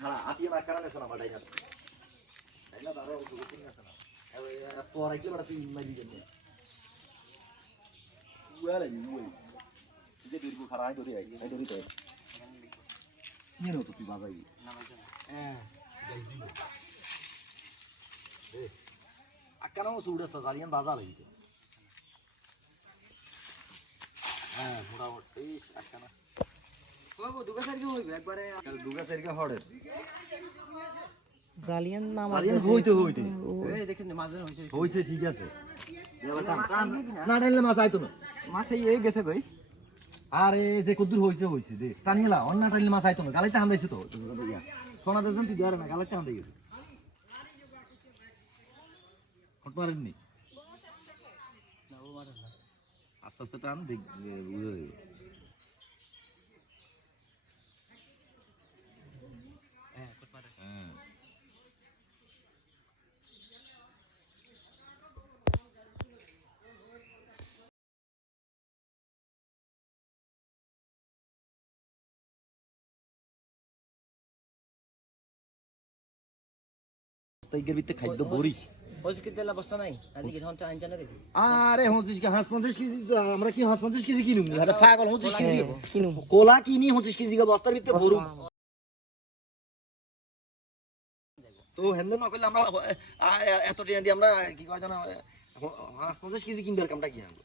খাড়া আতিয়া না কারণে শোনা বাড়াই না তাই না দাঁড়াও তো ঠিক আছে না তো আর একবার তুই মারি দেন ওয়ালে ওই যে দীর্ঘ খাড়া আই ধরে আই ধরে তো নিয়ে নাও তো তুই বাজাই না বাজা হ্যাঁ যাই দিব এ আকানো সুড়ে সাজারিয়ান বাজা লাগিতে হ্যাঁ মোটামুটি আকানা কইবো দুগা সাইড হইবে একবারে দুগা সাইড কে হড়ে জালিয়ান নাম জালিয়ান হইতে এই দেখেন মাঝে হইছে ঠিক আছে না ডাইলে মাছ আইতো না মাছ এই গেছে কই আরে যে কদ্দুর হইছে যে টানিলা অন্য টানিলে মাছ আইতো না গালাইতে হান্দাইছে তো সোনা দেন তুই ধরে না গালাইতে হান্দাই গেছে কত মারেননি না ও মারে না আস্তে আস্তে টান দেখ বুঝে যাবে হ্যাঁ কত মারে হ্যাঁ তাইকের ভিতরে খাদ্য বড়ি হজকি তেলা বস্তা নাই আজকে ধন চা আনজানা রে আরে হচ্ছিস কি হাঁস 50 কেজি আমরা কি হাঁস 50 কেজি কিনুম এটা পাগল হচ্ছিস কেজি কিনুম কোলা কিনি হচ্ছিস কেজি বস্তার ভিতরে ভরু তো হেন্দ না কইলে আমরা এত টাকা দিয়ে আমরা কি কয় জানা হাঁস 50 কেজি কিনবার কামটা কি আনবো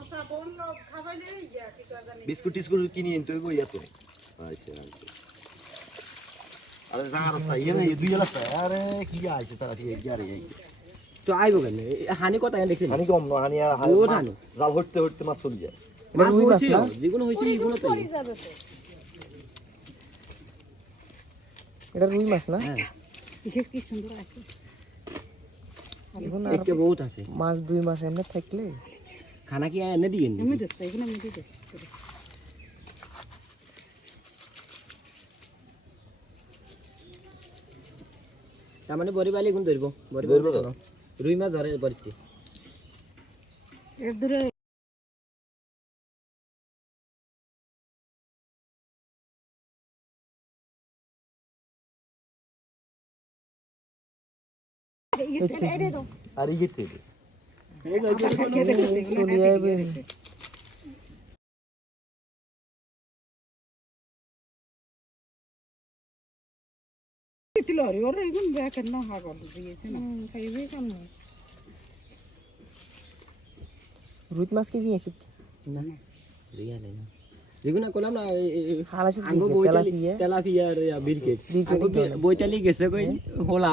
আচ্ছা বলল খাবাইলে ইয়া কি কয় জানি বিস্কুট টিস্কুট কিনি এনতে হইব ইয়াতে আচ্ছা আরে জাহার সাইয়ে না দুই জলা আরে কি আইছে তারা কি ইয়ারে তো আইবো কেন হানি কথা দেখছেন হানি কম না হানি জাল হটতে মাছ চলে যায় মাছ রুই মাছ না যেগুলো হইছে এগুলো তো যাবে তো এটা রুই মাছ না হ্যাঁ দেখে কি সুন্দর আছে এখন আর বহুত আছে মাছ 2 মাস এমনি থাকলে খানা কি এনে দিয়েন আমি দেখছি এখানে আমি দিতে তার মানে বড়ি বালি গুণ ধরবো বড়ি রুই মাছ ধরে বড়িতে এর দূরে আর ইয়েতে চলে আইবে তিলরি ওর এগুন দেখেন না হাগল দিয়েছে না খাইবে কেন রুই মাছ কি জিনিস না রিয়া না যেগুনা কইলাম না হালাসে তেলাপিয়া আর বিরকেট বইতালি গেছে কই হোলা